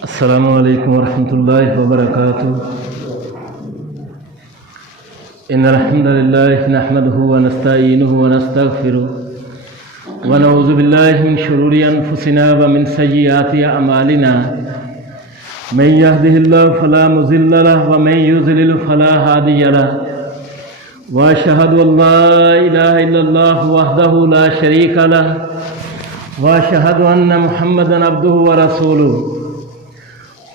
السلام علیکم ورحمۃ اللہ وبرکاتہ ان الحمد للہ نحمده ونستعینه ونستغفره ونعوذ باللہ من شرور انفسنا ومن سیئات اعمالنا من يهده الله فلا مضل له ومن يضلل فلا هادي له واشهد ان لا اله الا الله وحده لا شريك له واشهد ان محمدا عبده ورسوله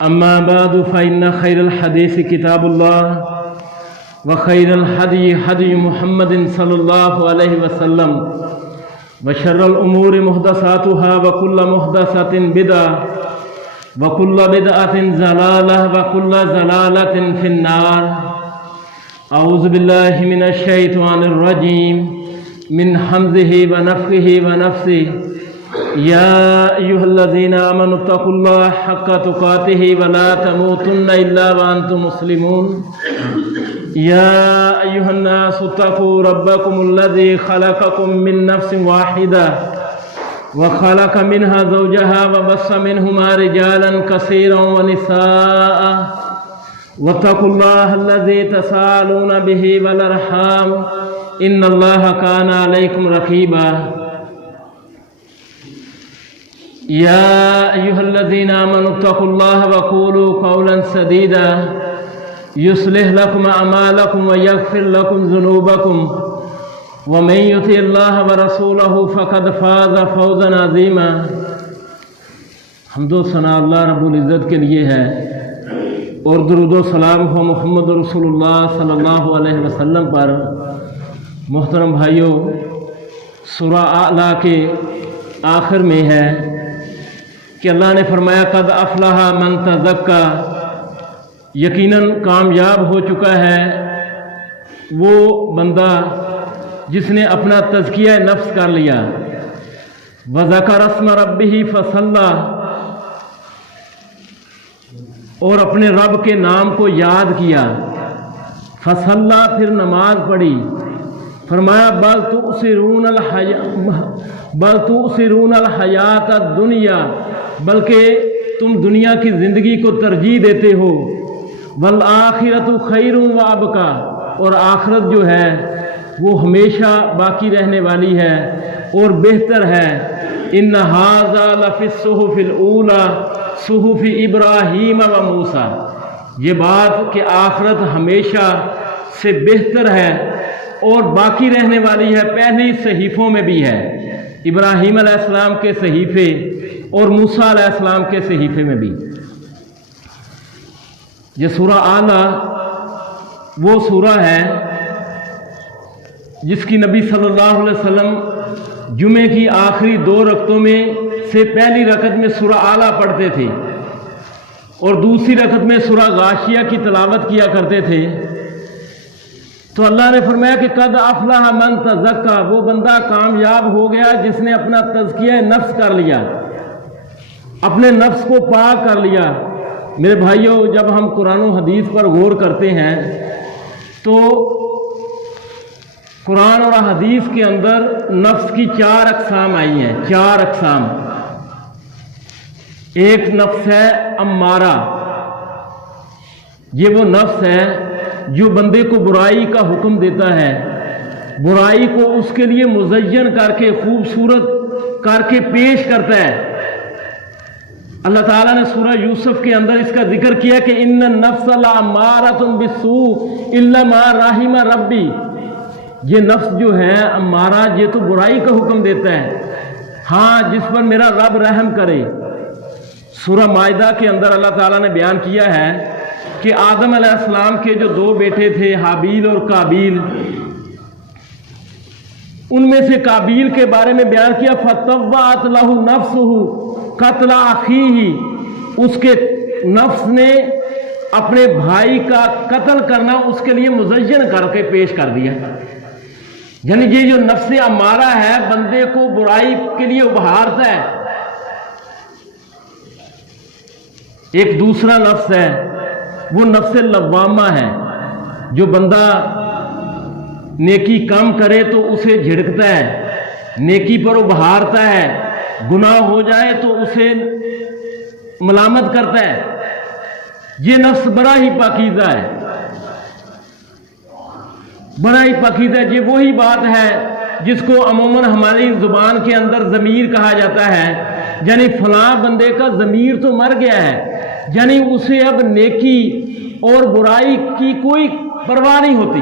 اما بعد فان خير الحديث كتاب الله وخير الهدي هدي محمد صلى الله عليه وسلم وشر الامور محدثاتها وكل محدثة بدعة وكل بدعة ضلالة وكل ضلالة في النار اعوذ بالله من الشيطان الرجيم من همزه ونفخه ونفثه يا أيها الذين آمنوا اتقوا الله حق تقاته ولا تموتن إلا وأنتم مسلمون يا أيها الناس اتقوا ربكم الذي خلقكم من نفس واحدة وخلق منها زوجها وبث منهما رجالا كثيرا ونساء واتقوا الله الذي تساءلون به والأرحام إن الله كان عليكم رقيبا يا أيها الذين آمنوا اتقوا الله وقولوا قولا سديدا يصلح لكم أعمالكم ويغفر لكم ذنوبكم ومن يطع الله ورسوله فقد فاز فوزا عظيما حمد و ثنا اللہ رب العزت کے لیے ہے اور درود و سلام ہو محمد رسول اللہ صلی اللہ علیہ وسلم پر۔ محترم بھائیوں، سورہ اعلیٰ کے آخر میں ہے کہ اللہ نے فرمایا قد افلح من تزکا، یقیناً کامیاب ہو چکا ہے وہ بندہ جس نے اپنا تزکیہ نفس کر لیا، وذکر اسم ربہ فصلی، اور اپنے رب کے نام کو یاد کیا، فصلی پھر نماز پڑھی، فرمایا بل تؤثرون الحیات الدنیا، بلکہ تم دنیا کی زندگی کو ترجیح دیتے ہو، والآخرۃ خیر وابقی، اور آخرت جو ہے وہ ہمیشہ باقی رہنے والی ہے اور بہتر ہے۔ ان ھذا لفی الصحف الاولی صحف ابراہیم و موسیٰ، یہ بات کہ آخرت ہمیشہ سے بہتر ہے اور باقی رہنے والی ہے پہلی صحیفوں میں بھی ہے، ابراہیم علیہ السلام کے صحیفے اور موسیٰ علیہ السلام کے صحیفے میں بھی۔ یہ سورہ اعلیٰ وہ سورہ ہے جس کی نبی صلی اللہ علیہ وسلم جمعے کی آخری 2 رکعتوں میں سے پہلی رکعت میں سورہ اعلیٰ پڑھتے تھے اور دوسری رکعت میں سورہ غاشیہ کی تلاوت کیا کرتے تھے۔ تو اللہ نے فرمایا کہ قد افلح من تزکا، وہ بندہ کامیاب ہو گیا جس نے اپنا تزکیہ نفس کر لیا، اپنے نفس کو پاک کر لیا۔ میرے بھائیوں، جب ہم قرآن و حدیث پر غور کرتے ہیں تو قرآن اور حدیث کے اندر نفس کی 4 اقسام آئی ہیں، 4 اقسام۔ ایک نفس ہے امارہ، یہ وہ نفس ہے جو بندے کو برائی کا حکم دیتا ہے، برائی کو اس کے لیے مزین کر کے خوبصورت کر کے پیش کرتا ہے۔ اللہ تعالیٰ نے سورہ یوسف کے اندر اس کا ذکر کیا کہ ان النفس لامارۃ بالسوء الا ما رحم ربی، یہ نفس جو ہے امارہ، یہ تو برائی کا حکم دیتا ہے، ہاں جس پر میرا رب رحم کرے۔ سورہ مائدہ کے اندر اللہ تعالیٰ نے بیان کیا ہے کہ آدم علیہ السلام کے جو 2 بیٹے تھے حابیل اور قابیل، ان میں سے قابیل کے بارے میں بیان کیا فطوعت لہ نفسہ قتل اخیہ، اس کے نفس نے اپنے بھائی کا قتل کرنا اس کے لیے مزین کر کے پیش کر دیا۔ یعنی یہ جو نفس امارہ ہے بندے کو برائی کے لیے ابھارتا ہے۔ ایک دوسرا نفس ہے وہ نفس لوامہ ہے، جو بندہ نیکی کم کرے تو اسے جھڑکتا ہے، نیکی پر ابھارتا ہے، گناہ ہو جائے تو اسے ملامت کرتا ہے، یہ نفس بڑا ہی پاکیزہ ہے، بڑا ہی پاکیزہ ہے۔ یہ وہی بات ہے جس کو عموماً ہماری زبان کے اندر ضمیر کہا جاتا ہے، یعنی فلاں بندے کا ضمیر تو مر گیا ہے، یعنی اسے اب نیکی اور برائی کی کوئی پرواہ نہیں ہوتی،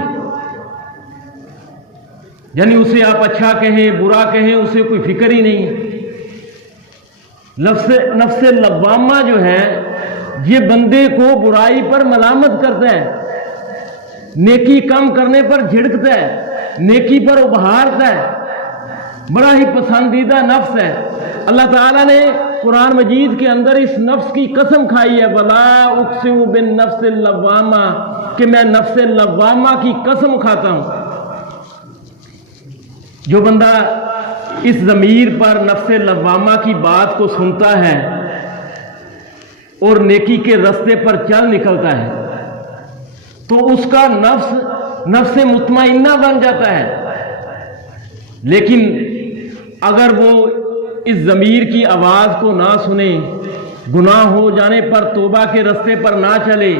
یعنی اسے آپ اچھا کہیں برا کہیں اسے کوئی فکر ہی نہیں۔ نفس لوامہ جو ہے یہ بندے کو برائی پر ملامت کرتا ہے، نیکی کم کرنے پر جھڑکتا ہے، نیکی پر ابھارتا ہے، بڑا ہی پسندیدہ نفس ہے۔ اللہ تعالیٰ نے قرآن مجید کے اندر اس نفس کی قسم کھائی ہے، وَلَا أُقْسِمُ بِالنَّفْسِ اللَّوَّامَةِ، کہ میں نفس لوامہ کی قسم کھاتا ہوں۔ جو بندہ اس ضمیر پر نفس لوامہ کی بات کو سنتا ہے اور نیکی کے راستے پر چل نکلتا ہے تو اس کا نفس مطمئنہ بن جاتا ہے، لیکن اگر وہ اس ضمیر کی آواز کو نہ سنے، گناہ ہو جانے پر توبہ کے راستے پر نہ چلے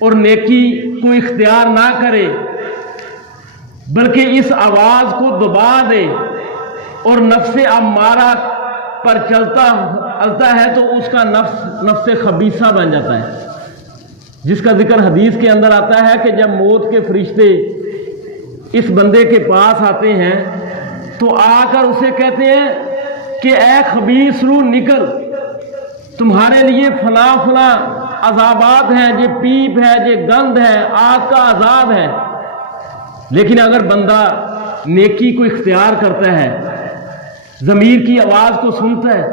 اور نیکی کو اختیار نہ کرے، بلکہ اس آواز کو دبا دے اور نفس امارہ پر چلتا ہے تو اس کا نفس خبیثہ بن جاتا ہے، جس کا ذکر حدیث کے اندر آتا ہے کہ جب موت کے فرشتے اس بندے کے پاس آتے ہیں تو آ کر اسے کہتے ہیں کہ اے خبیث روح نکل، تمہارے لیے فلاں فلاں عذابات ہیں، یہ پیپ ہے، یہ گند ہے، آگ کا عذاب ہے۔ لیکن اگر بندہ نیکی کو اختیار کرتا ہے، ضمیر کی آواز کو سنتا ہے،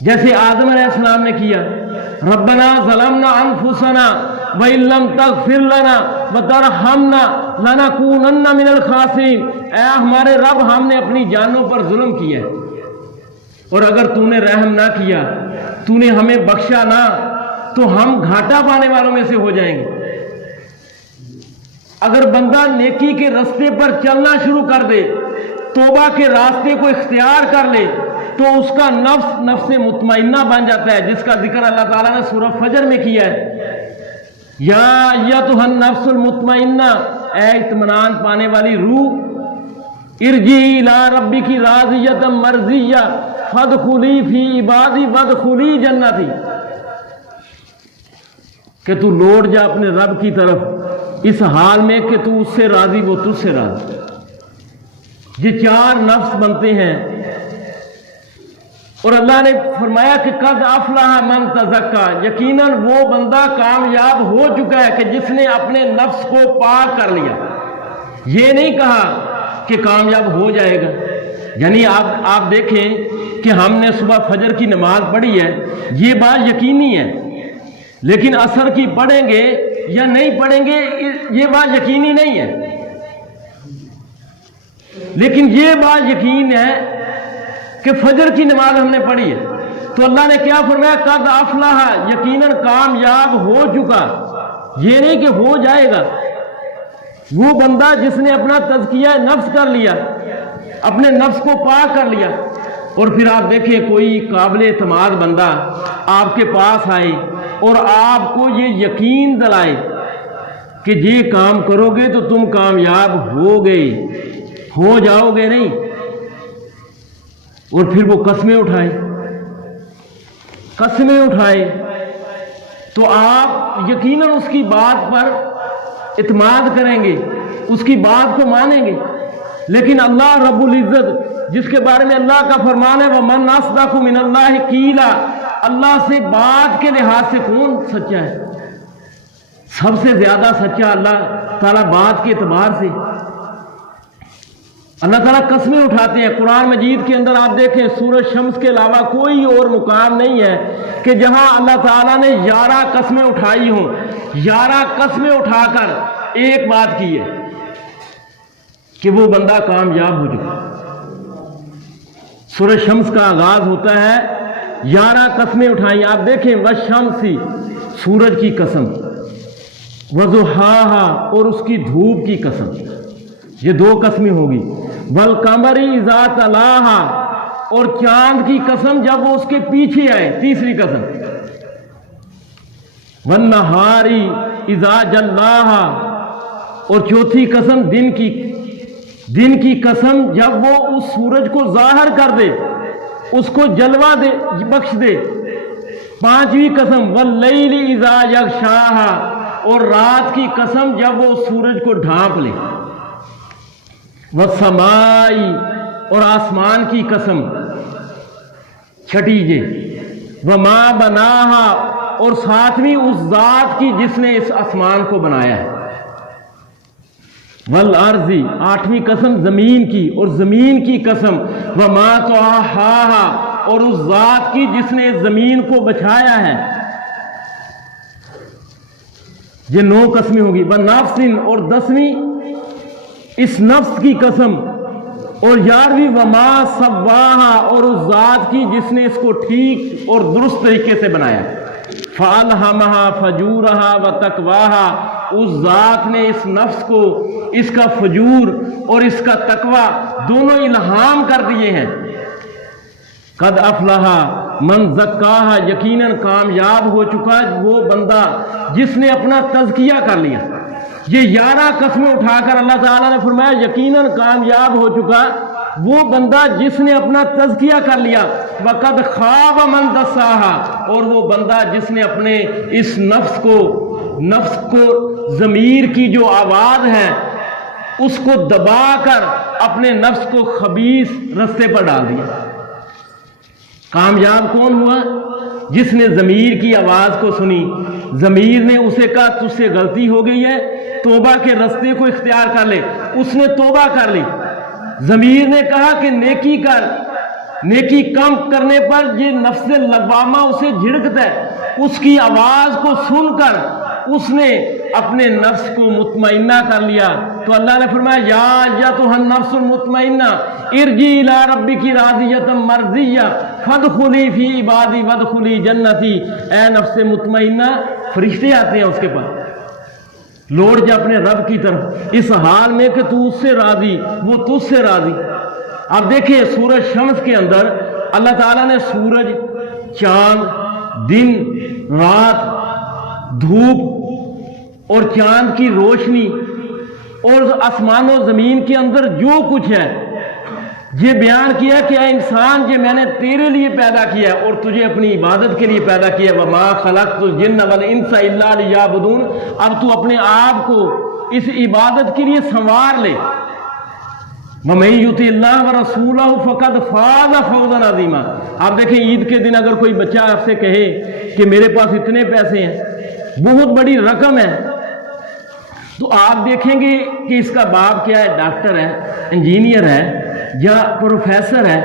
جیسے آدم علیہ السلام نے کیا، ربنا ظلمنا انفسنا وان لم تغفر لنا وترحمنا لنکونن من الخاسرین، اے ہمارے رب ہم نے اپنی جانوں پر ظلم کیا ہے اور اگر تو نے رحم نہ کیا، تو نے ہمیں بخشا نہ، تو ہم گھاٹا پانے والوں میں سے ہو جائیں گے۔ اگر بندہ نیکی کے راستے پر چلنا شروع کر دے، توبہ کے راستے کو اختیار کر لے، تو اس کا نفس مطمئنہ بن جاتا ہے، جس کا ذکر اللہ تعالیٰ نے سورہ فجر میں کیا ہے، یا ایتھا النفس المطمئنہ، اے اطمینان پانے والی روح، ارجعی الی ربک راضیۃ مرضیہ فادخلی فی عبادی وادخلی جنتی، کہ تو لوٹ جا اپنے رب کی طرف اس حال میں کہ تو اس سے راضی، وہ تجھ سے راضی۔ یہ چار نفس بنتے ہیں اور اللہ نے فرمایا کہ قد افلح من تزکا، یقیناً وہ بندہ کامیاب ہو چکا ہے کہ جس نے اپنے نفس کو پاک کر لیا۔ یہ نہیں کہا کہ کامیاب ہو جائے گا، یعنی آپ دیکھیں کہ ہم نے صبح فجر کی نماز پڑھی ہے، یہ بات یقینی ہے، لیکن عصر کی پڑھیں گے یا نہیں پڑھیں گے یہ بات یقینی نہیں ہے، لیکن یہ بات یقین ہے کہ فجر کی نماز ہم نے پڑھی ہے تو اللہ نے کیا فرمایا، قد افلح، یقیناً کامیاب ہو چکا، یہ نہیں کہ ہو جائے گا۔ وہ بندہ جس نے اپنا تزکیہ نفس کر لیا، اپنے نفس کو پاک کر لیا، اور پھر آپ دیکھیں کوئی قابل اعتماد بندہ آپ کے پاس آئے اور آپ کو یہ یقین دلائے کہ یہ کام کرو گے تو تم کامیاب ہو گئے، ہو جاؤ گے نہیں، اور پھر وہ قسمیں اٹھائے تو آپ یقیناً اس کی بات پر اعتماد کریں گے، اس کی بات کو مانیں گے۔ لیکن اللہ رب العزت جس کے بارے میں اللہ کا فرمان ہے وَمَنْ أَصْدَقُ مِنَ اللَّهِ قِيلًا، اللہ سے بات کے لحاظ سے کون سچا ہے؟ سب سے زیادہ سچا اللہ تعالیٰ بات کے اعتبار سے۔ اللہ تعالیٰ قسمیں اٹھاتے ہیں قرآن مجید کے اندر، آپ دیکھیں سورج شمس کے علاوہ کوئی اور مقام نہیں ہے کہ جہاں اللہ تعالیٰ نے 11 قسمیں اٹھائی ہوں، 11 قسمیں اٹھا کر ایک بات کی ہے کہ وہ بندہ کامیاب ہو چکا۔ سورج شمس کا آغاز ہوتا ہے 11 قسمیں اٹھائیں، آپ دیکھیں والشمسی، سورج کی قسم، وضحاہا، اور اس کی دھوپ کی قسم، یہ 2 قسمیں ہوگی، والقمری اذا تلاہا، اور چاند کی قسم جب وہ اس کے پیچھے آئے، تیسری قسم، والنہاری اذا جلاہا، اور چوتھی قسم دن کی قسم جب وہ اس سورج کو ظاہر کر دے، اس کو جلوہ دے، بخش دے، پانچویں قسم واللیل اذا یغشاہا، اور رات کی قسم جب وہ سورج کو ڈھانپ لے، والسماء، اور آسمان کی قسم چھٹی جے، وما بناہا، اور ساتویں اس ذات کی جس نے اس آسمان کو بنایا ہے، والارض، آٹھویں قسم زمین کی، اور زمین کی قسم وما طحاہا، اور اس ذات کی جس نے زمین کو بچھایا ہے، یہ 9 قسمیں ہوگی، والنفس، اور 10ویں اس نفس کی قسم، اور 11ویں وما سواہا، اور اس ذات کی جس نے اس کو ٹھیک اور درست طریقے سے بنایا، فَأَلْهَمَهَا فَجُورَهَا وَتَقْوَاهَا، اس ذات نے اس نفس کو اس کا فجور اور اس کا تقوی دونوں الہام کر دیے ہیں۔ قد افلح من زکاہا، یقیناً کامیاب ہو چکا وہ بندہ جس نے اپنا تزکیہ کر لیا۔ یہ 11 قسمیں اٹھا کر اللہ تعالیٰ نے فرمایا یقیناً کامیاب ہو چکا وہ بندہ جس نے اپنا تزکیہ کر لیا، وقد خاب من دساہا، اور وہ بندہ جس نے اپنے اس نفس کو ضمیر کی جو آواز ہے اس کو دبا کر اپنے نفس کو خبیث رستے پر ڈال دیا۔ کامیاب کون ہوا؟ جس نے ضمیر کی آواز کو سنی، ضمیر نے اسے کہا تجھ سے غلطی ہو گئی ہے، توبہ کے رستے کو اختیار کر لے، اس نے توبہ کر لی۔ ضمیر نے کہا کہ نیکی کر، نیکی کم کرنے پر یہ نفس لوامہ اسے جھڑکتا ہے، اس کی آواز کو سن کر اس نے اپنے نفس کو مطمئنہ کر لیا، تو اللہ نے فرمایا یا ایتھا النفس المطمئنہ ارجعی الی ربک راضیۃ مرضیہ فادخلی فی عبادی وادخلی جنتی۔ اے نفس مطمئنہ، فرشتے آتے ہیں اس کے پاس، لوٹ جا اپنے رب کی طرف اس حال میں کہ تو اس سے راضی، وہ تجھ سے راضی۔ اب دیکھیں سورج شمس کے اندر اللہ تعالیٰ نے سورج، چاند، دن، رات، دھوپ اور چاند کی روشنی اور آسمان و زمین کے اندر جو کچھ ہے یہ بیان کیا کہ اے انسان یہ میں نے تیرے لیے پیدا کیا ہے اور تجھے اپنی عبادت کے لیے پیدا کیا ہے۔ وَمَا خَلَقْتُ الْجِنَّ وَالْإِنسَ إِلَّا لِيَعْبُدُونَ۔ اب تو اپنے آپ کو اس عبادت کے لیے سنوار لے۔ وَمَن يُطِعِ اللَّهَ وَرَسُولَهُ فَقَدْ فَازَ فَوْزًا عَظِيمًا۔ آپ دیکھیں عید کے دن اگر کوئی بچہ آپ سے کہے کہ میرے پاس اتنے پیسے ہیں، بہت بڑی رقم ہے، تو آپ دیکھیں گے کہ اس کا باپ کیا ہے، ڈاکٹر ہے، انجینئر ہے یا پروفیسر ہے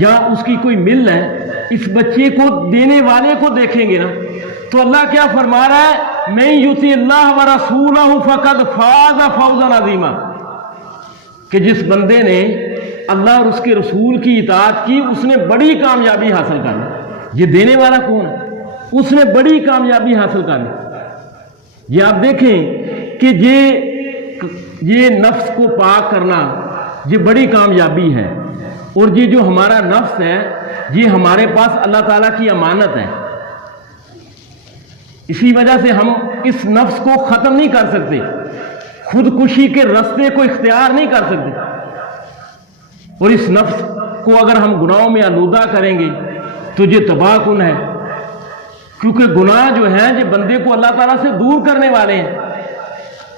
یا اس کی کوئی مل ہے، اس بچے کو دینے والے کو دیکھیں گے نا۔ تو اللہ کیا فرما رہا ہے، مَن يُطِعِ اللَّهَ وَرَسُولَهُ فَقَدْ فَازَ فَوْزًا عَظِيمًا، کہ جس بندے نے اللہ اور اس کے رسول کی اطاعت کی اس نے بڑی کامیابی حاصل کر لی۔ یہ دینے والا کون ہے؟ اس نے بڑی کامیابی حاصل کر لی۔ یہ آپ دیکھیں کہ یہ نفس کو پاک کرنا یہ بڑی کامیابی ہے، اور یہ جو ہمارا نفس ہے یہ ہمارے پاس اللہ تعالیٰ کی امانت ہے۔ اسی وجہ سے ہم اس نفس کو ختم نہیں کر سکتے، خودکشی کے رستے کو اختیار نہیں کر سکتے، اور اس نفس کو اگر ہم گناہوں میں آلودہ کریں گے تو یہ تباہ کن ہے، کیونکہ گناہ جو ہیں یہ بندے کو اللہ تعالیٰ سے دور کرنے والے ہیں۔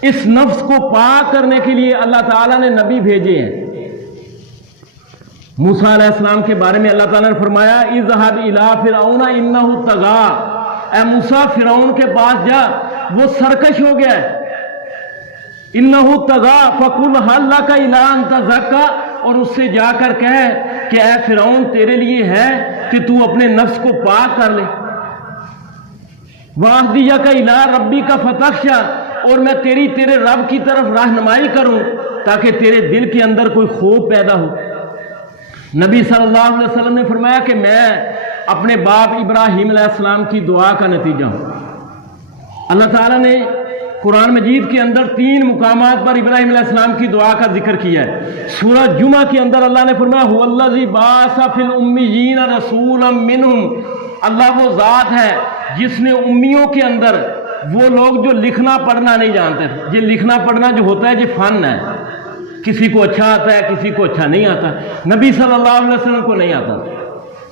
اس نفس کو پاک کرنے کے لیے اللہ تعالیٰ نے نبی بھیجے ہیں۔ موسیٰ علیہ السلام کے بارے میں اللہ تعالیٰ نے فرمایا اذهب الى فرعون انه طغى، اے موسیٰ فرعون کے پاس جا، وہ سرکش ہو گیا ہے۔ انه طغى فقل هل لك الى ان تزكى، اور اس سے جا کر کہے کہ اے فرعون تیرے لیے ہے کہ تو اپنے نفس کو پاک کر لے۔ واهديك الى ربك فتخشى، اور میں تیرے رب کی طرف رہنمائی کروں تاکہ تیرے دل کے اندر کوئی خوف پیدا ہو۔ نبی صلی اللہ علیہ وسلم نے فرمایا کہ میں اپنے باپ ابراہیم علیہ السلام کی دعا کا نتیجہ ہوں۔ اللہ تعالیٰ نے قرآن مجید کے اندر 3 مقامات پر ابراہیم علیہ السلام کی دعا کا ذکر کیا ہے۔ سورہ جمعہ کے اندر اللہ نے فرمایا هو الذی بعث فی الامیین رسولا منہم، اللہ وہ ذات ہے جس نے امیوں کے اندر وہ لوگ جو لکھنا پڑھنا نہیں جانتے تھے۔ یہ لکھنا پڑھنا جو ہوتا ہے یہ فن ہے، کسی کو اچھا آتا ہے کسی کو اچھا نہیں آتا۔ نبی صلی اللہ علیہ وسلم کو نہیں آتا،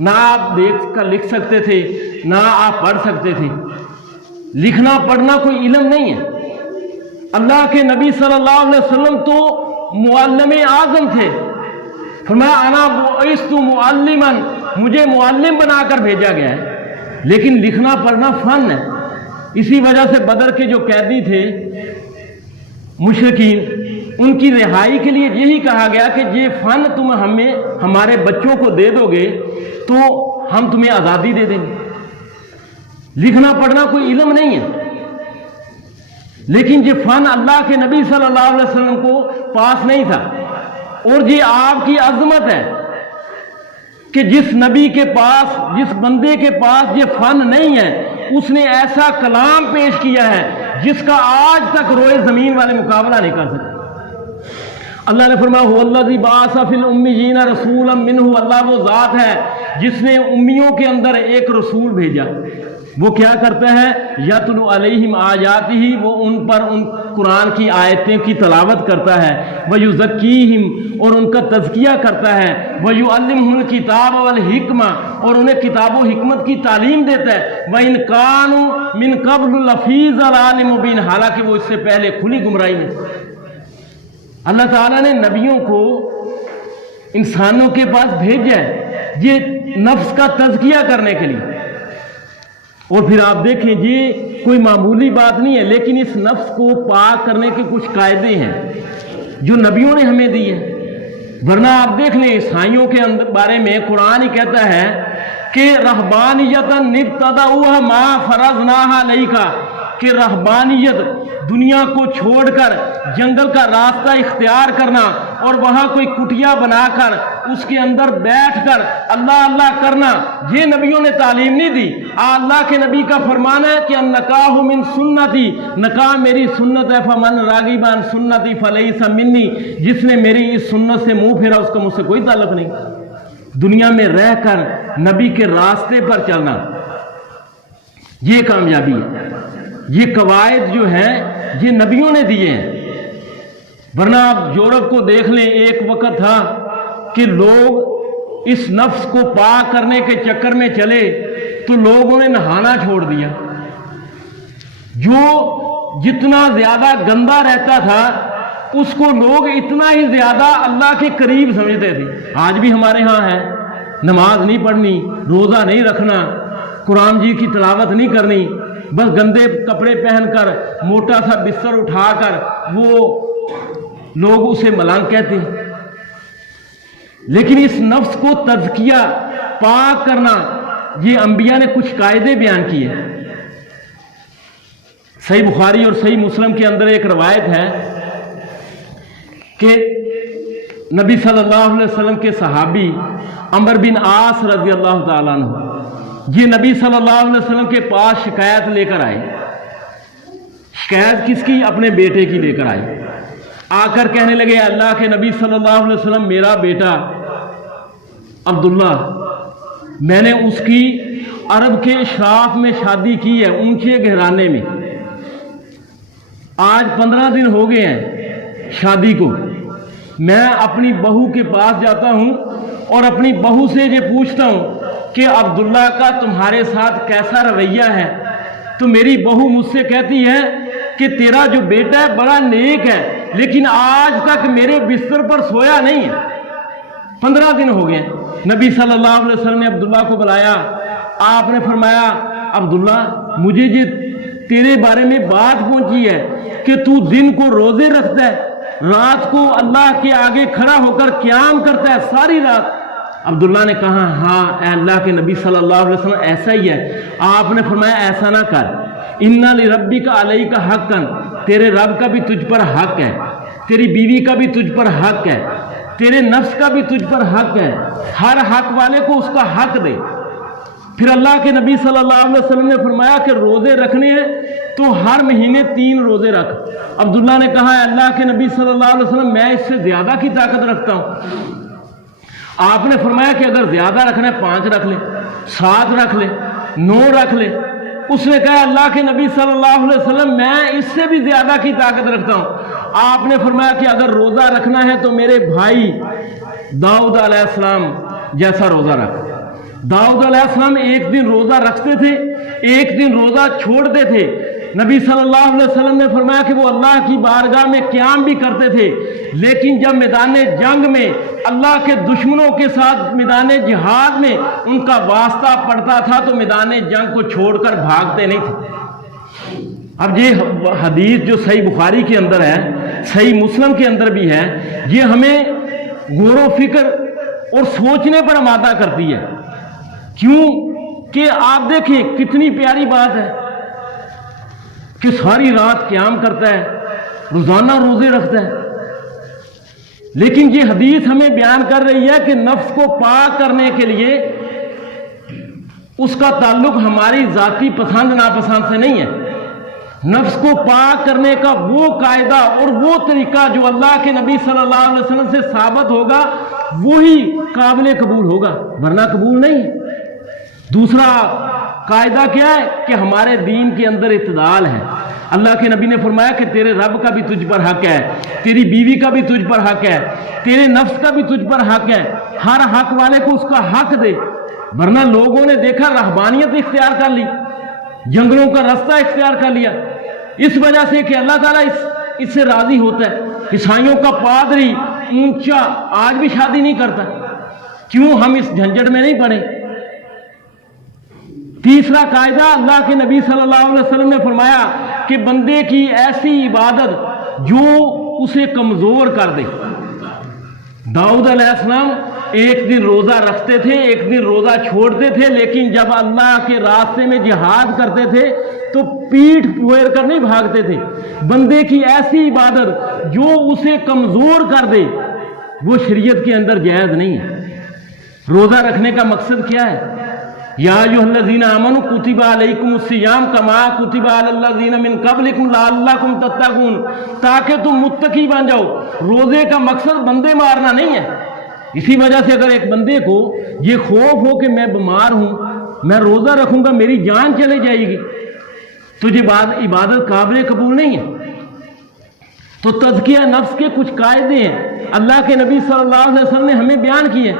نہ آپ دیکھ کر لکھ سکتے تھے نہ آپ پڑھ سکتے تھے۔ لکھنا پڑھنا کوئی علم نہیں ہے۔ اللہ کے نبی صلی اللہ علیہ وسلم تو معلم اعظم تھے، فرمایا انا بعثت معلما، مجھے معلم بنا کر بھیجا گیا ہے، لیکن لکھنا پڑھنا فن ہے۔ اسی وجہ سے بدر کے جو قیدی تھے مشرکین، ان کی رہائی کے لیے یہی کہا گیا کہ یہ فن تم ہمیں ہمارے بچوں کو دے دو گے تو ہم تمہیں آزادی دے دیں گے۔ لکھنا پڑھنا کوئی علم نہیں ہے، لیکن یہ فن اللہ کے نبی صلی اللہ علیہ وسلم کو پاس نہیں تھا۔ اور یہ آپ کی عظمت ہے کہ جس نبی کے پاس، جس بندے کے پاس یہ فن نہیں ہے، اس نے ایسا کلام پیش کیا ہے جس کا آج تک روئے زمین والے مقابلہ نہیں کر سکتے۔ اللہ نے فرمایا هو الذی بعث فی الامیین رسولا منہ، اللہ وہ ذات ہے جس نے امیوں کے اندر ایک رسول بھیجا۔ وہ کیا کرتا ہے؟ یتلو علیہم آیاتہ، وہ ان پر ان قرآن کی آیتیں کی تلاوت کرتا ہے، ویزکیہم، اور ان کا تزکیہ کرتا ہے، ویعلمہم الکتاب والحکمہ، اور انہیں کتاب و حکمت کی تعلیم دیتا ہے، وَإِن كَانُوا مِن قَبْلُ لَفِي ضَلَالٍ مُبِينٍ، حالانکہ وہ اس سے پہلے کھلی گمراہی میں۔ اللہ تعالیٰ نے نبیوں کو انسانوں کے پاس بھیجا ہے یہ نفس کا تزکیہ کرنے کے لیے۔ اور پھر آپ دیکھیں یہ کوئی معمولی بات نہیں ہے، لیکن اس نفس کو پاک کرنے کے کچھ قاعدے ہیں جو نبیوں نے ہمیں دی ہے۔ ورنہ آپ دیکھ لیں عیسائیوں کے بارے میں قرآن ہی کہتا ہے کہ رہبانیتاً ابتدعوها ما فرضناها علیک، کہ رہبانیت، دنیا کو چھوڑ کر جنگل کا راستہ اختیار کرنا اور وہاں کوئی کٹیا بنا کر اس کے اندر بیٹھ کر اللہ اللہ کرنا، یہ نبیوں نے تعلیم نہیں دی۔ اللہ کے نبی کا فرمان ہے کہ النکاح من سنتی، نکاح میری سنت ہے، فمن راغب عن سنتی فلیس منی، جس نے میری اس سنت سے منہ پھیرا اس کا مجھ سے کوئی تعلق نہیں۔ دنیا میں رہ کر نبی کے راستے پر چلنا یہ کامیابی ہے۔ یہ قواعد جو ہیں یہ نبیوں نے دیے ہیں۔ ورنہ آپ یورپ کو دیکھ لیں، ایک وقت تھا کہ لوگ اس نفس کو پاک کرنے کے چکر میں چلے تو لوگوں نے نہانا چھوڑ دیا۔ جو جتنا زیادہ گندا رہتا تھا اس کو لوگ اتنا ہی زیادہ اللہ کے قریب سمجھتے تھے۔ آج بھی ہمارے ہاں ہے، نماز نہیں پڑھنی، روزہ نہیں رکھنا، قرآن جی کی تلاوت نہیں کرنی، بس گندے کپڑے پہن کر موٹا سا بستر اٹھا کر وہ لوگ اسے ملنگ کہتے ہیں۔ لیکن اس نفس کو تزکیہ پاک کرنا یہ انبیاء نے کچھ قاعدے بیان کیے۔ صحیح بخاری اور صحیح مسلم کے اندر ایک روایت ہے کہ نبی صلی اللہ علیہ وسلم کے صحابی عمر بن عاص رضی اللہ تعالیٰ عنہ یہ نبی صلی اللہ علیہ وسلم کے پاس شکایت لے کر آئے۔ شکایت کس کی؟ اپنے بیٹے کی لے کر آئے۔ آ کر کہنے لگے اللہ کے نبی صلی اللہ علیہ وسلم، میرا بیٹا عبداللہ، میں نے اس کی عرب کے اشراف میں شادی کی ہے، اونچے گھرانے میں۔ آج 15 دن ہو گئے ہیں شادی کو، میں اپنی بہو کے پاس جاتا ہوں اور اپنی بہو سے یہ پوچھتا ہوں کہ عبداللہ کا تمہارے ساتھ کیسا رویہ ہے، تو میری بہو مجھ سے کہتی ہے کہ تیرا جو بیٹا ہے بڑا نیک ہے، لیکن آج تک میرے بستر پر سویا نہیں ہے۔ 15 دن ہو گئے۔ نبی صلی اللہ علیہ وسلم نے عبداللہ کو بلایا۔ آپ نے فرمایا عبداللہ، مجھے یہ تیرے بارے میں بات پہنچی ہے کہ تو دن کو روزے رکھتا ہے، رات کو اللہ کے آگے کھڑا ہو کر قیام کرتا ہے ساری رات۔ عبداللہ نے کہا ہاں اے اللہ کے نبی صلی اللہ علیہ وسلم ایسا ہی ہے۔ آپ نے فرمایا ایسا نہ کر، اِنَّ لِرَبِّكَ عَلَيْكَ حَقًّا، تیرے رب کا بھی تجھ پر حق ہے، تیری بیوی کا بھی تجھ پر حق ہے، تیرے نفس کا بھی تجھ پر حق ہے، ہر حق والے کو اس کا حق دے۔ پھر اللہ کے نبی صلی اللہ علیہ وسلم نے فرمایا کہ روزے رکھنے ہیں تو ہر مہینے 3 روزے رکھ۔ عبداللہ نے کہا اللہ کے نبی صلی اللہ علیہ وسلم میں اس سے زیادہ کی طاقت رکھتا ہوں۔ آپ نے فرمایا کہ اگر زیادہ رکھنا ہے 5 رکھ لے، 7 رکھ لے، 9 رکھ لے۔ اس نے کہا اللہ کے نبی صلی اللہ علیہ وسلم میں اس سے بھی زیادہ کی طاقت رکھتا ہوں۔ آپ نے فرمایا کہ اگر روزہ رکھنا ہے تو میرے بھائی داؤد علیہ السلام جیسا روزہ رکھ۔ داؤد علیہ السلام ایک دن روزہ رکھتے تھے، ایک دن روزہ چھوڑتے تھے۔ نبی صلی اللہ علیہ وسلم نے فرمایا کہ وہ اللہ کی بارگاہ میں قیام بھی کرتے تھے، لیکن جب میدان جنگ میں اللہ کے دشمنوں کے ساتھ میدان جہاد میں ان کا واسطہ پڑتا تھا تو میدان جنگ کو چھوڑ کر بھاگتے نہیں تھے۔ اب یہ حدیث جو صحیح بخاری کے اندر ہے، صحیح مسلم کے اندر بھی ہے، یہ ہمیں غور و فکر اور سوچنے پر آمادہ کرتی ہے۔ کیوں کہ آپ دیکھیں کتنی پیاری بات ہے کہ ساری رات قیام کرتا ہے، روزانہ روزے رکھتا ہے، لیکن یہ حدیث ہمیں بیان کر رہی ہے کہ نفس کو پاک کرنے کے لیے اس کا تعلق ہماری ذاتی پسند ناپسند سے نہیں ہے۔ نفس کو پاک کرنے کا وہ قاعدہ اور وہ طریقہ جو اللہ کے نبی صلی اللہ علیہ وسلم سے ثابت ہوگا وہی قابل قبول ہوگا، ورنہ قبول نہیں۔ دوسرا قاعدہ کیا ہے کہ ہمارے دین کے اندر اعتدال ہے۔ اللہ کے نبی نے فرمایا کہ تیرے رب کا بھی تجھ پر حق ہے، تیری بیوی کا بھی تجھ پر حق ہے، تیرے نفس کا بھی تجھ پر حق ہے۔ ہر حق والے کو اس کا حق دے، ورنہ لوگوں نے دیکھا رہبانیت اختیار کر لی، جنگلوں کا راستہ اختیار کر لیا، اس وجہ سے کہ اللہ تعالیٰ اس سے راضی ہوتا ہے۔ عیسائیوں کا پادری اونچا آج بھی شادی نہیں کرتا، کیوں؟ ہم اس جھنجٹ میں نہیں پڑے۔ تیسرا قاعدہ اللہ کے نبی صلی اللہ علیہ وسلم نے فرمایا کہ بندے کی ایسی عبادت جو اسے کمزور کر دے۔ داؤد علیہ السلام ایک دن روزہ رکھتے تھے، ایک دن روزہ چھوڑتے تھے، لیکن جب اللہ کے راستے میں جہاد کرتے تھے تو پیٹھ پھیر کر نہیں بھاگتے تھے۔ بندے کی ایسی عبادت جو اسے کمزور کر دے وہ شریعت کے اندر جائز نہیں ہے۔ روزہ رکھنے کا مقصد کیا ہے؟ یا ایھا الذین آمنوا کتب علیکم الصیام کما کتب علی الذین من قبلکم لعلکم تتقون، تاکہ تم متقی بن جاؤ۔ روزے کا مقصد بندے مارنا نہیں ہے۔ اسی وجہ سے اگر ایک بندے کو یہ خوف ہو کہ میں بیمار ہوں، میں روزہ رکھوں گا میری جان چلے جائے گی، تو یہ عبادت قابل قبول نہیں ہے۔ تو تزکیہ نفس کے کچھ قاعدے ہیں، اللہ کے نبی صلی اللہ علیہ وسلم نے ہمیں بیان کیے۔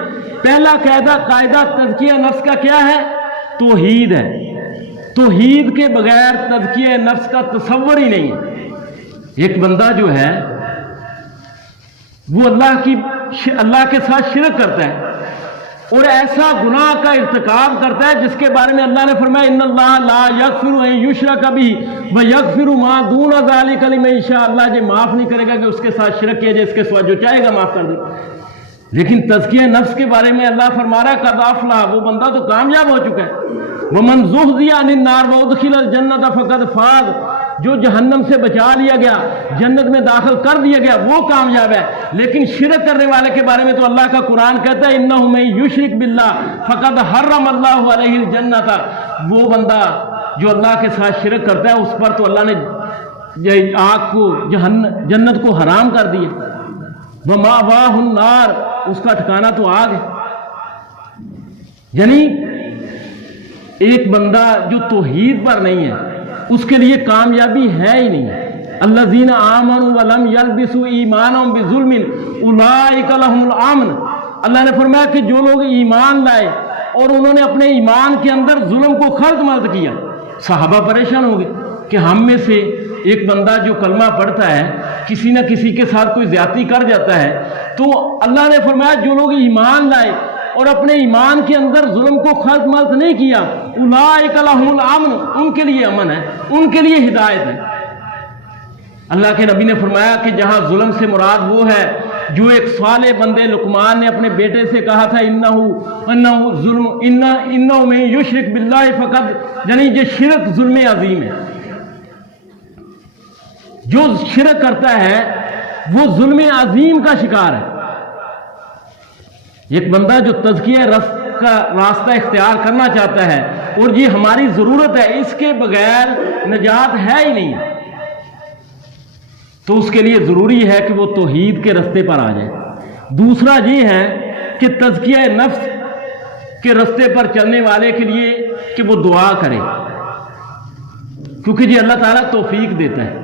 پہلا قاعدہ تزکیہ نفس کا کیا ہے؟ توحید ہے۔ توحید کے بغیر تزکیہ نفس کا تصور ہی نہیں ہے۔ ایک بندہ جو ہے وہ اللہ کے ساتھ شرک کرتا ہے اور ایسا گناہ کا ارتکاب کرتا ہے جس کے بارے میں اللہ نے فرمایا ان اللہ لا یغفر ان یشرک بہ ویغفر ما دون ذلک لمن یشاء، اللہ یہ معاف نہیں کرے گا کہ اس کے ساتھ شرک کیا جائے، اس کے سوا جو چاہے گا معاف کر دے۔ لیکن تزکیہ نفس کے بارے میں اللہ فرما رہا ہے قد افلح، وہ بندہ تو کامیاب ہو چکا ہے۔ ومن زحزح عن النار وادخل الجنۃ فقد فاز، جو جہنم سے بچا لیا گیا، جنت میں داخل کر دیا گیا، وہ کامیاب ہے۔ لیکن شرک کرنے والے کے بارے میں تو اللہ کا قرآن کہتا ہے انہ من یشرک باللہ فقد حرم اللہ علیہ الجنۃ، وہ بندہ جو اللہ کے ساتھ شرک کرتا ہے اس پر تو اللہ نے آگ کو جنت کو حرام کر دیا۔ ومأواہ النار، اس کا ٹھکانہ تو آگ ہے۔ یعنی ایک بندہ جو توحید پر نہیں ہے اس کے لیے کامیابی ہے ہی نہیں۔ الذین آمنوا ولم یلبسوا ایمانہم بظلم اولئک لہم الامن، اللہ نے فرمایا کہ جو لوگ ایمان لائے اور انہوں نے اپنے ایمان کے اندر ظلم کو خلط ملط کیا، صحابہ پریشان ہو گئے کہ ہم میں سے ایک بندہ جو کلمہ پڑھتا ہے کسی نہ کسی کے ساتھ کوئی زیادتی کر جاتا ہے، تو اللہ نے فرمایا جو لوگ ایمان لائے اور اپنے ایمان کے اندر ظلم کو خلط ملط نہیں کیا، اولئک لہم الامن، ان کے لیے امن ہے، ان کے لیے ہدایت ہے۔ اللہ کے نبی نے فرمایا کہ جہاں ظلم سے مراد وہ ہے جو ایک صالح بندے لقمان نے اپنے بیٹے سے کہا تھا انہ ظلم انہ من یشرک باللہ فقد، یعنی یہ شرک ظلم عظیم ہے۔ جو شرک کرتا ہے وہ ظلم عظیم کا شکار ہے۔ ایک بندہ جو تزکیہ کا راستہ اختیار کرنا چاہتا ہے اور یہ ہماری ضرورت ہے، اس کے بغیر نجات ہے ہی نہیں، تو اس کے لیے ضروری ہے کہ وہ توحید کے رستے پر آ جائے۔ دوسرا یہ ہے کہ تزکیہ نفس کے رستے پر چلنے والے کے لیے کہ وہ دعا کرے، کیونکہ یہ اللہ تعالیٰ توفیق دیتا ہے،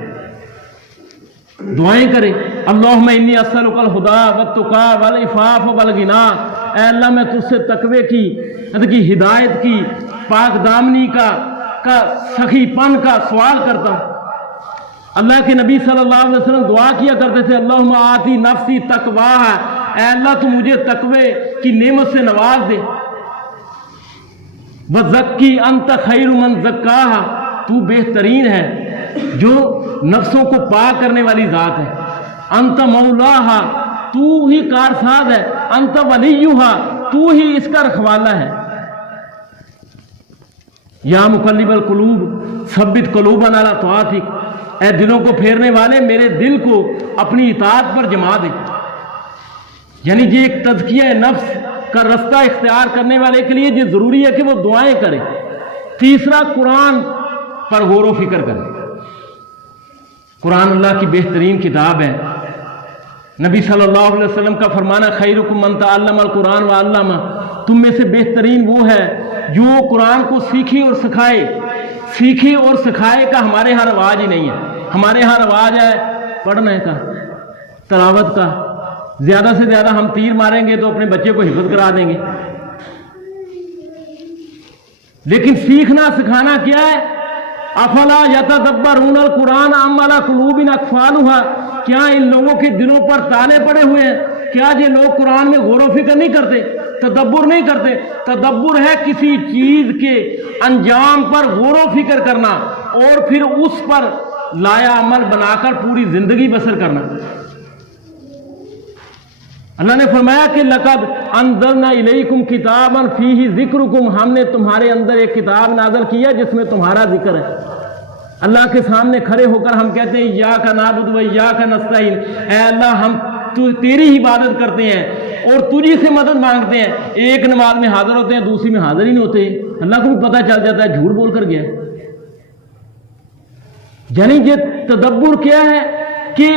دعائیں کرے۔ اللہم انی اسألک الہدی والتقی والعفاف والغنی، اے اللہ میں تجھ سے تقوی کی ہدایت کی، پاک دامنی کا سخی پن کا سوال کرتا ہوں۔ اللہ کے نبی صلی اللہ علیہ وسلم دعا کیا کرتے تھے، اللہم آتی نفسی تقواہا، اے اللہ تو مجھے تقوی کی نعمت سے نواز دے، وزکی انت خیر من زکاہا، تو بہترین ہے جو نفسوں کو پاک کرنے والی ذات ہے، انت مولاہا، تو ہی کارساز ہے، انت ولیہا، تو ہی اس کا رکھوالا ہے۔ یا مقلب القلوب ثبت قلوبنا علی طاعتک، اے دلوں کو پھیرنے والے میرے دل کو اپنی اطاعت پر جما دے۔ یعنی یہ ایک تزکیہ نفس کا رستہ اختیار کرنے والے کے لیے یہ ضروری ہے کہ وہ دعائیں کرے۔ تیسرا، قرآن پر غور و فکر کرے۔ قرآن اللہ کی بہترین کتاب ہے۔ نبی صلی اللہ علیہ وسلم کا فرمانا خیرکم من تعلم القرآن وعلمہ، تم میں سے بہترین وہ ہے جو قرآن کو سیکھے اور سکھائے کا ہمارے ہاں رواج ہی نہیں ہے۔ ہمارے ہاں رواج ہے پڑھنے کا، تلاوت کا، زیادہ سے زیادہ ہم تیر ماریں گے تو اپنے بچے کو حفظ کرا دیں گے، لیکن سیکھنا سکھانا کیا ہے؟ افلا یتدبرون القرآن ام علی قلوب اقفالھا، کیا ان لوگوں کے دلوں پر تالے پڑے ہوئے ہیں؟ کیا یہ لوگ قرآن میں غور و فکر نہیں کرتے، تدبر نہیں کرتے؟ تدبر ہے کسی چیز کے انجام پر غور و فکر کرنا اور پھر اس پر لایا عمل بنا کر پوری زندگی بسر کرنا۔ اللہ نے فرمایا کہ لقد انزلنا الیکم کتابا فیہ ذکرکم، ہم نے تمہارے اندر ایک کتاب نازل کیا جس میں تمہارا ذکر ہے۔ اللہ کے سامنے کھڑے ہو کر ہم کہتے ہیں ایاک نعبد و ایاک نستعین، اے اللہ ہم تیری ہی عبادت کرتے ہیں اور تجھی سے مدد مانگتے ہیں۔ ایک نماز میں حاضر ہوتے ہیں، دوسری میں حاضر ہی نہیں ہوتے، اللہ کو بھی پتہ چل جاتا ہے جھوٹ بول کر گیا۔ یعنی یہ تدبر کیا ہے کہ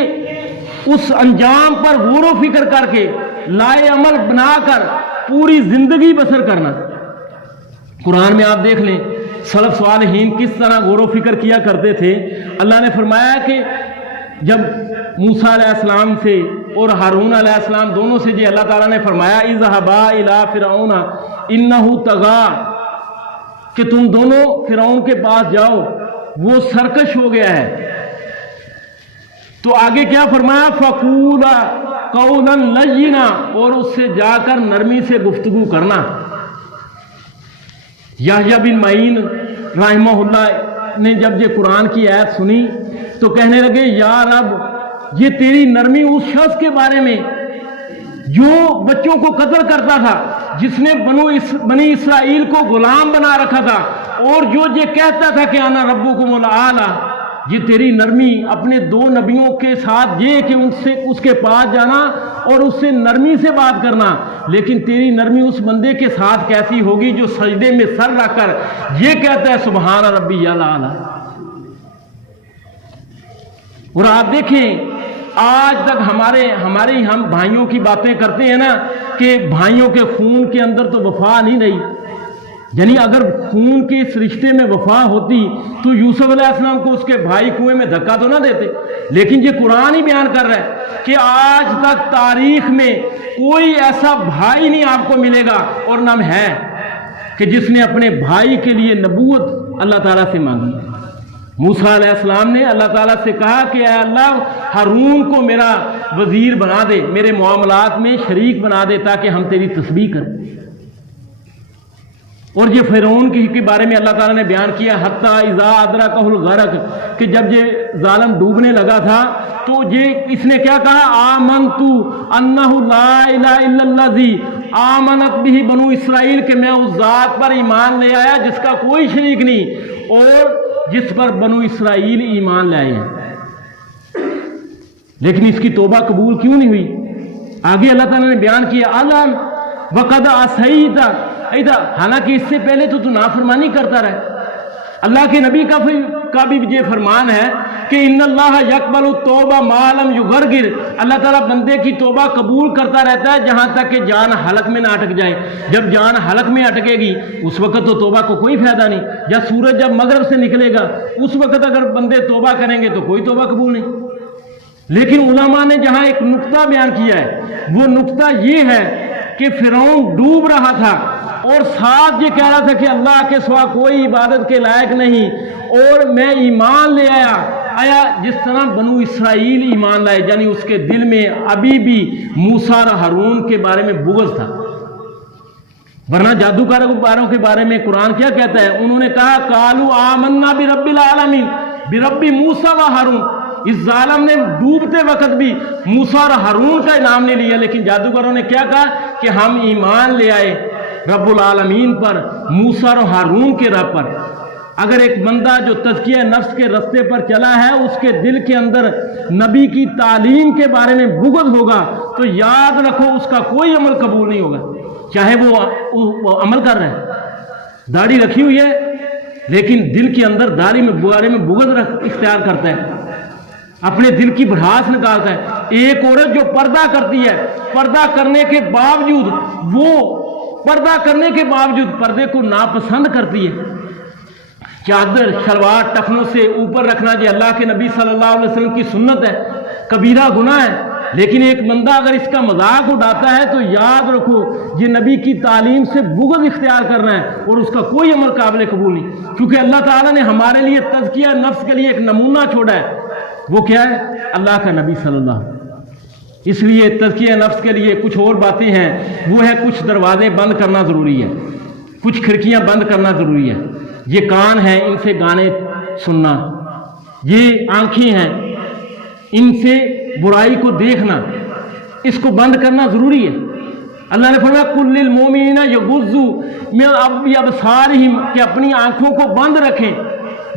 اس انجام پر غور و فکر کر کے لائے عمل بنا کر پوری زندگی بسر کرنا۔ قرآن میں آپ دیکھ لیں سلف صالحین کس طرح غور و فکر کیا کرتے تھے۔ اللہ نے فرمایا کہ جب موسیٰ علیہ السلام سے اور ہارون علیہ السلام دونوں سے جو اللہ تعالیٰ نے فرمایا اذهبا الی فرعون انہ طغی، کہ تم دونوں فرعون کے پاس جاؤ وہ سرکش ہو گیا ہے، تو آگے کیا فرمایا فقولا قولا لینا، اور اس سے جا کر نرمی سے گفتگو کرنا۔ یحییٰ بن معین رحمہ اللہ نے جب یہ قرآن کی آیت سنی تو کہنے لگے یا رب، یہ تیری نرمی اس شخص کے بارے میں جو بچوں کو قتل کرتا تھا، جس نے بنی اسرائیل کو غلام بنا رکھا تھا، اور جو یہ کہتا تھا کہ انا ربکم الاعلی، یہ تیری نرمی اپنے دو نبیوں کے ساتھ یہ کہ اس کے پاس جانا اور اس سے نرمی سے بات کرنا، لیکن تیری نرمی اس بندے کے ساتھ کیسی ہوگی جو سجدے میں سر رکھ کر یہ کہتا ہے سبحان ربی الاعلی۔ اور آپ دیکھیں آج تک ہمارے ہم بھائیوں کی باتیں کرتے ہیں نا کہ بھائیوں کے خون کے اندر تو وفا نہیں رہی، یعنی اگر خون کے اس رشتے میں وفا ہوتی تو یوسف علیہ السلام کو اس کے بھائی کنویں میں دھکا تو نہ دیتے، لیکن یہ قرآن ہی بیان کر رہا ہے کہ آج تک تاریخ میں کوئی ایسا بھائی نہیں آپ کو ملے گا اور نہ ہے کہ جس نے اپنے بھائی کے لیے نبوت اللہ تعالیٰ سے مانگی۔ موسیٰ علیہ السلام نے اللہ تعالیٰ سے کہا کہ اے اللہ ہارون کو میرا وزیر بنا دے، میرے معاملات میں شریک بنا دے تاکہ ہم تیری تسبیح کریں۔ اور یہ فرعون کے بارے میں اللہ تعالیٰ نے بیان کیا حتی اذا ادرکہ الغرق، کہ جب یہ ظالم ڈوبنے لگا تھا تو یہ اس نے کیا کہا آمنت انہ لا الہ الا الذی آمنت بہ بنو اسرائیل، کہ میں اس ذات پر ایمان لے آیا جس کا کوئی شریک نہیں اور جس پر بنو اسرائیل ایمان لائے ہیں۔ لیکن اس کی توبہ قبول کیوں نہیں ہوئی؟ آگے اللہ تعالیٰ نے بیان کیا علم وقد عصیت، حالانکہ اس سے پہلے تو نافرمانی کرتا رہے۔ اللہ کے نبی کا بھی یہ فرمان ہے کہ ان اللہ یقبل التوبہ ما لم یغرغر، اللہ تعالیٰ بندے کی توبہ قبول کرتا رہتا ہے جہاں تک کہ جان حلق میں نہ اٹک جائے۔ جب جان حلق میں اٹکے گی اس وقت تو توبہ کو کوئی فائدہ نہیں، یا سورج جب مغرب سے نکلے گا اس وقت اگر بندے توبہ کریں گے تو کوئی توبہ قبول نہیں۔ لیکن علماء نے جہاں ایک نقطہ بیان کیا ہے وہ نقطہ یہ ہے کہ فرعون ڈوب رہا تھا اور ساتھ یہ کہہ رہا تھا کہ اللہ کے سوا کوئی عبادت کے لائق نہیں، اور میں ایمان لے آیا جس طرح بنو اسرائیل ایمان لائے، یعنی اس کے دل میں ابھی بھی موسیٰ اور ہارون کے بارے میں بغض تھا۔ ورنہ جادوگروں کے بارے میں قرآن کیا کہتا ہے؟ انہوں نے کہا قالوا آمنا برب العالمین برب موسیٰ و ہارون۔ اس ظالم نے ڈوبتے وقت بھی موسیٰ اور ہارون کا نام نہیں لیا، لیکن جادوگروں نے کیا کہا کہ ہم ایمان لے آئے رب العالمین پر، موسیٰ اور ہارون کے رب پر۔ اگر ایک بندہ جو تزکیہ نفس کے رستے پر چلا ہے اس کے دل کے اندر نبی کی تعلیم کے بارے میں بغض ہوگا تو یاد رکھو اس کا کوئی عمل قبول نہیں ہوگا، چاہے وہ عمل کر رہے ہیں، داڑھی رکھی ہوئی ہے لیکن دل کے اندر داڑھی میں بارے میں بغض اختیار کرتا ہے، اپنے دل کی بھڑاس نکالتا ہے۔ ایک عورت جو پردہ کرتی ہے، پردہ کرنے کے باوجود پردے کو ناپسند کرتی ہے، چادر شلوار ٹخنوں سے اوپر رکھنا جو اللہ کے نبی صلی اللہ علیہ وسلم کی سنت ہے، کبیرہ گناہ ہے، لیکن ایک بندہ اگر اس کا مذاق اڑاتا ہے تو یاد رکھو یہ نبی کی تعلیم سے بغض اختیار کر رہا ہے اور اس کا کوئی عمل قابل قبول نہیں، کیونکہ اللہ تعالیٰ نے ہمارے لیے تزکیہ نفس کے لیے ایک نمونہ چھوڑا ہے، وہ کیا ہے؟ اللہ کا نبی صلی اللہ علیہ وسلم۔ اس لیے تزکیہ نفس کے لیے کچھ اور باتیں ہیں، وہ ہے کچھ دروازے بند کرنا ضروری ہے، کچھ کھڑکیاں بند کرنا ضروری ہے۔ یہ کان ہیں، ان سے گانے سننا، یہ آنکھیں ہیں، ان سے برائی کو دیکھنا، اس کو بند کرنا ضروری ہے۔ اللہ نے فرمایا قل للمؤمنین یغضوا من ابصارہم، کہ اپنی آنکھوں کو بند رکھیں،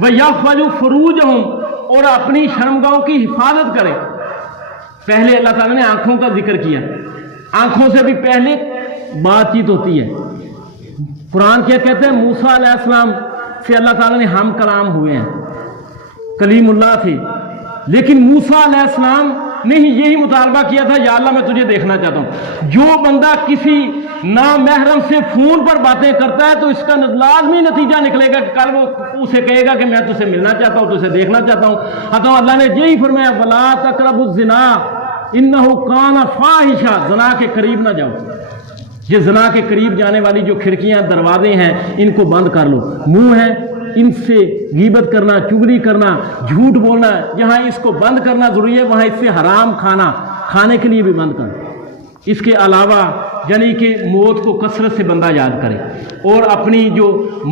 ویحفظوا فروجہم، اور اپنی شرمگاہوں کی حفاظت کریں۔ پہلے اللہ تعالیٰ نے آنکھوں کا ذکر کیا، آنکھوں سے بھی پہلے بات چیت ہوتی ہے۔ قرآن کیا کہتے ہیں؟ موسیٰ علیہ السلام سے اللہ تعالیٰ نے ہم کلام ہوئے ہیں، کلیم اللہ تھے، لیکن موسیٰ علیہ السلام نے ہی یہی مطالبہ کیا تھا یا اللہ میں تجھے دیکھنا چاہتا ہوں۔ جو بندہ کسی نامحرم سے فون پر باتیں کرتا ہے تو اس کا لازمی نتیجہ نکلے گا کہ کل وہ اسے کہے گا کہ میں تجھے ملنا چاہتا ہوں، تجھے دیکھنا چاہتا ہوں۔ تو اللہ نے یہی فرمایا وَلَا تَقْرَبُوا الزِّنَا إِنَّهُ كَانَ فَاحِشًا، زنا کے قریب نہ جاؤ۔ یہ زنا کے قریب جانے والی جو کھڑکیاں دروازے ہیں ان کو بند کر لو۔ منہ ہے، ان سے غیبت کرنا، چگلی کرنا، جھوٹ بولنا، جہاں اس کو بند کرنا ضروری ہے وہاں اس سے حرام کھانے کے لیے بھی بند کر۔ اس کے علاوہ یعنی کہ موت کو کثرت سے بندہ یاد کرے، اور اپنی جو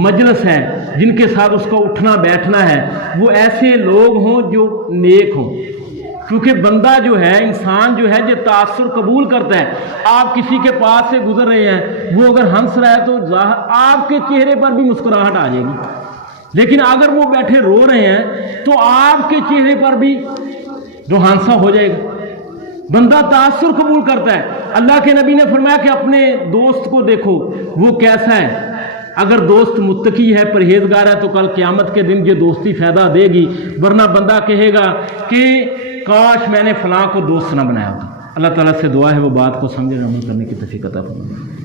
مجلس ہے جن کے ساتھ اس کو اٹھنا بیٹھنا ہے وہ ایسے لوگ ہوں جو نیک ہوں، کیونکہ بندہ جو ہے، انسان جو ہے جو تاثر قبول کرتا ہے۔ آپ کسی کے پاس سے گزر رہے ہیں، وہ اگر ہنس رہا ہے تو آپ کے چہرے پر بھی مسکراہٹ آ جائے گی، لیکن اگر وہ بیٹھے رو رہے ہیں تو آپ کے چہرے پر بھی جو ہنسا ہو جائے گا۔ بندہ تاثر قبول کرتا ہے۔ اللہ کے نبی نے فرمایا کہ اپنے دوست کو دیکھو وہ کیسا ہے، اگر دوست متقی ہے، پرہیزگار ہے تو کل قیامت کے دن یہ دوستی فائدہ دے گی، ورنہ بندہ کہے گا کہ کاش میں نے فلاں کو دوست نہ بنایا ہوتا۔ اللہ تعالیٰ سے دعا ہے وہ بات کو سمجھنے اور عمل کرنے کی توفیق عطا فرمائے۔